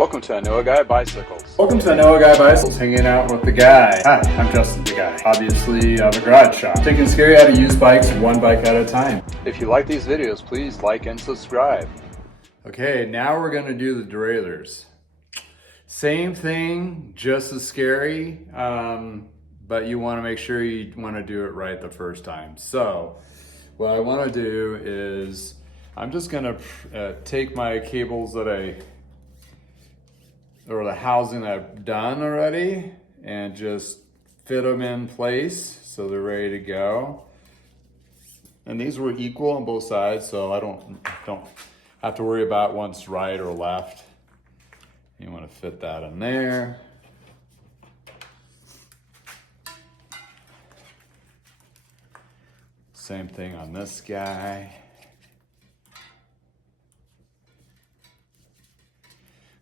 Welcome to I Know a Guy Bicycles. Welcome to I Know a Guy Bicycles, hanging out with the guy. Hi, I'm Justin the guy. Obviously, I have a garage shop. Taking Scary how to use bikes one bike at a time. If you like these videos, please like and subscribe. Okay, now we're gonna do the derailleurs. Same thing, just as scary, but you wanna make sure you wanna do it right the first time. So, what I wanna do is, I'm just gonna take my cables that or the housing that I've done already and just fit them in place so they're ready to go. And these were equal on both sides, so I don't have to worry about one's right or left. You want to fit that in there. Same thing on this guy.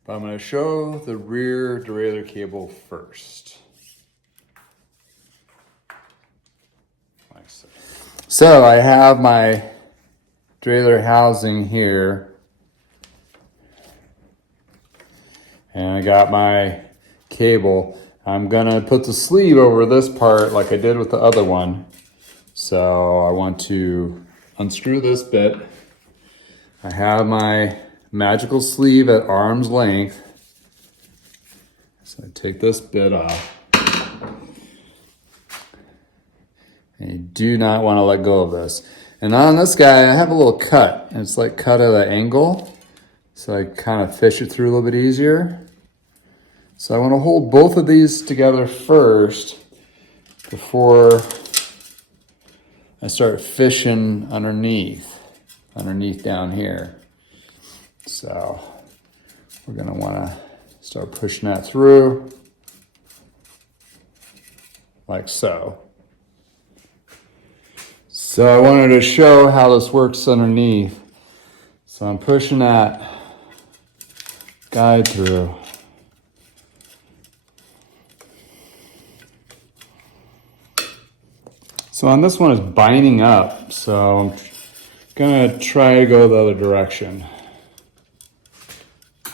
But I'm going to show the rear derailleur cable first. Like so. So I have my derailleur housing here. And I got my cable. I'm going to put the sleeve over this part like I did with the other one. So I want to unscrew this bit. I have my magical sleeve at arm's length. So I take this bit off. And you do not want to let go of this. And on this guy, I have a little cut. And it's like cut at an angle. So I kind of fish it through a little bit easier. So I want to hold both of these together first before I start fishing underneath down here. So we're gonna wanna start pushing that through like so. So I wanted to show how this works underneath. So I'm pushing that guide through. So on this one it's binding up, so I'm gonna try to go the other direction.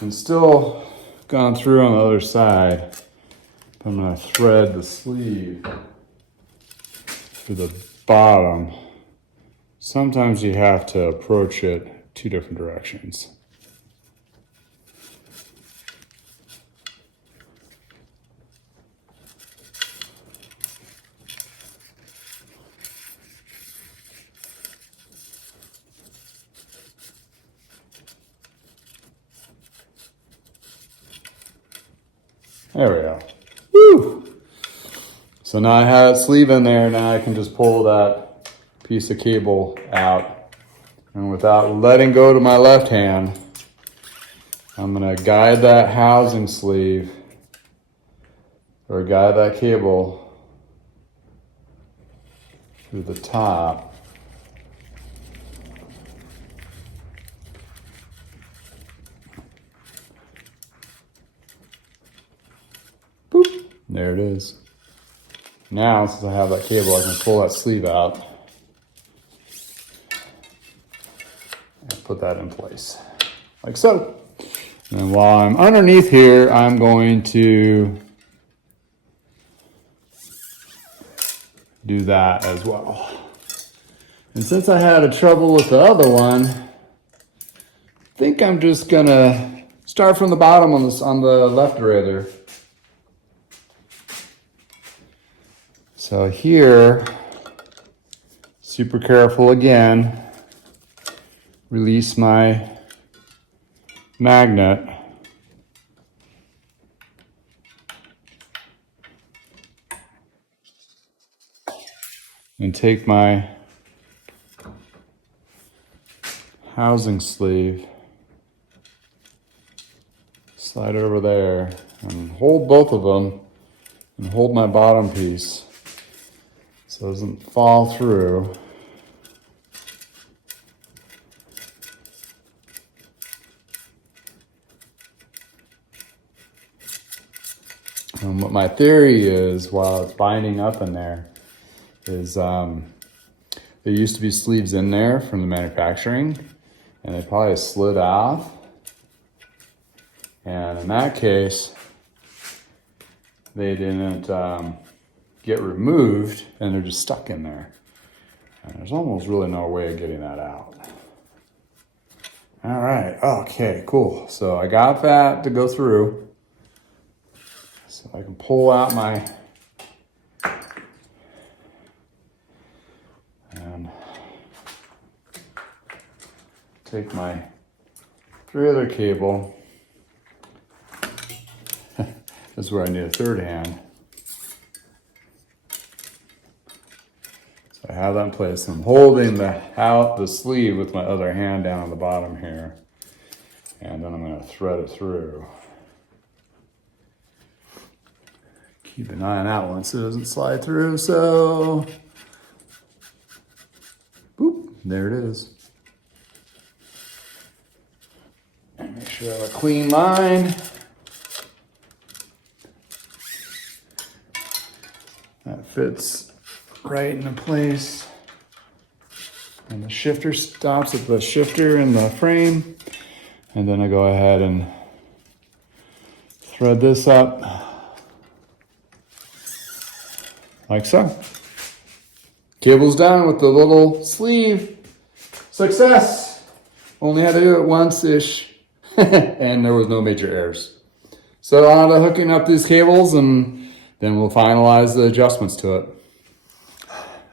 And still gone through on the other side. I'm gonna thread the sleeve through the bottom. Sometimes you have to approach it two different directions. There we go. Woo! So now I have that sleeve in there. Now I can just pull that piece of cable out. And without letting go to my left hand, I'm gonna guide that housing sleeve or guide that cable through the top. Boop. There it is. Now, since I have that cable, I can pull that sleeve out and put that in place, like so. And then while I'm underneath here, I'm going to do that as well. And since I had a trouble with the other one, I think I'm just gonna start from the bottom on the left derailleur. So here, super careful again, release my magnet. And take my housing sleeve, slide over there, and hold both of them, and hold my bottom piece so it doesn't fall through. And what my theory is, while it's binding up in there, is there used to be sleeves in there from the manufacturing, and they probably slid off. And in that case, they didn't get removed and they're just stuck in there. And there's almost really no way of getting that out. All right, okay, cool. So I got that to go through. So I can pull out my, and take my trailer cable. This is where I need a third hand. So I have that in place. I'm holding the sleeve with my other hand down on the bottom here. And then I'm going to thread it through. Keep an eye on that one so it doesn't slide through. So, boop, there it is. And make sure I have a clean line. That fits right into place. And the shifter stops at the shifter in the frame. And then I go ahead and thread this up like so. Cable's done with the little sleeve. Success! Only had to do it once-ish. And there was no major errors. So on to hooking up these cables and then we'll finalize the adjustments to it.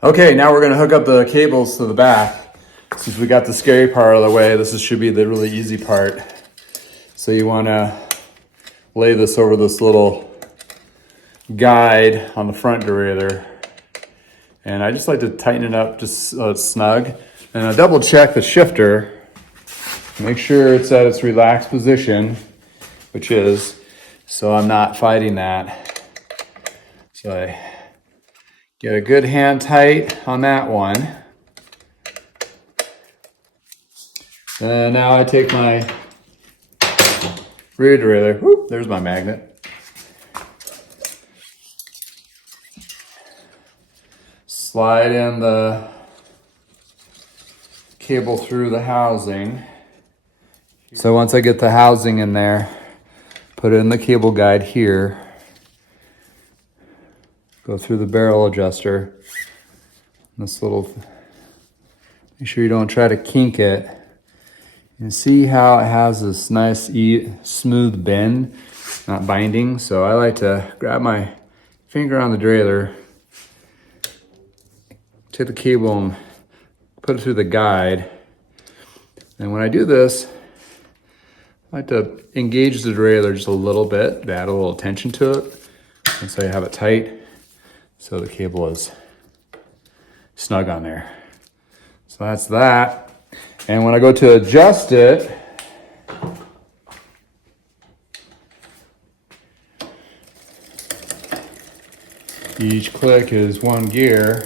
Okay, now we're gonna hook up the cables to the back. Since we got the scary part out of the way, should be the really easy part. So you wanna lay this over this little guide on the front derailleur. And I just like to tighten it up just so it's snug. And I double check the shifter. Make sure it's at its relaxed position, which is, so I'm not fighting that. So I get a good hand tight on that one. And now I take my rear derailleur. Whoop, there's my magnet. Slide in the cable through the housing. So once I get the housing in there, put it in the cable guide here. Go through the barrel adjuster. This little, make sure you don't try to kink it. You see how it has this nice smooth bend, not binding. So I like to grab my finger on the derailleur, take the cable and put it through the guide. And when I do this, I like to engage the derailleur just a little bit, to add a little tension to it. And so you have it tight, so the cable is snug on there. So that's that. And when I go to adjust it, each click is one gear.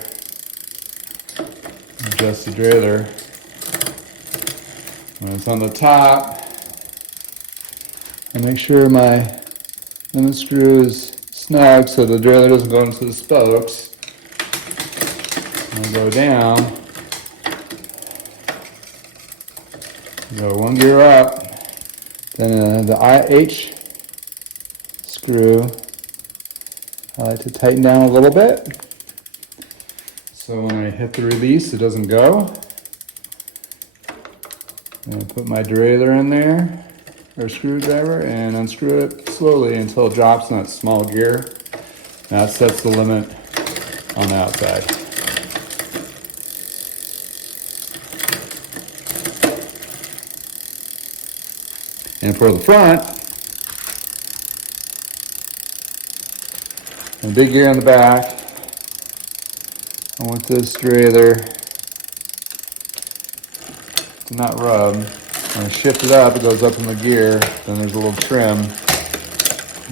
Adjust the derailleur. When it's on the top, I make sure my limit screw is snug so the derailleur doesn't go into the spokes. And I go down, go one gear up, then the IH screw, I like to tighten down a little bit. So when I hit the release, it doesn't go. And I put my derailleur in there, or screwdriver, and unscrew it slowly until it drops in that small gear. That sets the limit on the outside. And for the front, a big gear on the back. I want this derailleur to not rub. When I shift it up, it goes up in the gear. Then there's a little trim.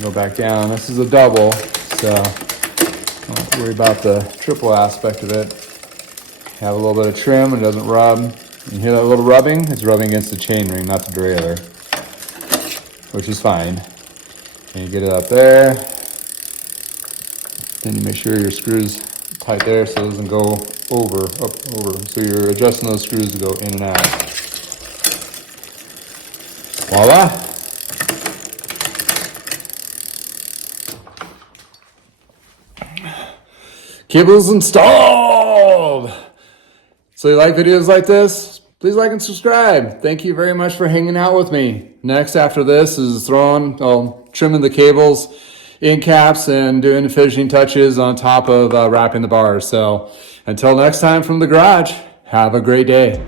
Go back down. This is a double, so don't have to worry about the triple aspect of it. Have a little bit of trim, and it doesn't rub. You hear that little rubbing? It's rubbing against the chainring, not the derailleur, which is fine. And you get it up there. Then you make sure your screws tight there so it doesn't go over. So you're adjusting those screws to go in and out. Voila. Cables installed. So you like videos like this? Please like and subscribe. Thank you very much for hanging out with me. Next after this is trimming the cables, in caps, and doing the finishing touches on top of wrapping the bars. So until next time from the garage, have a great day.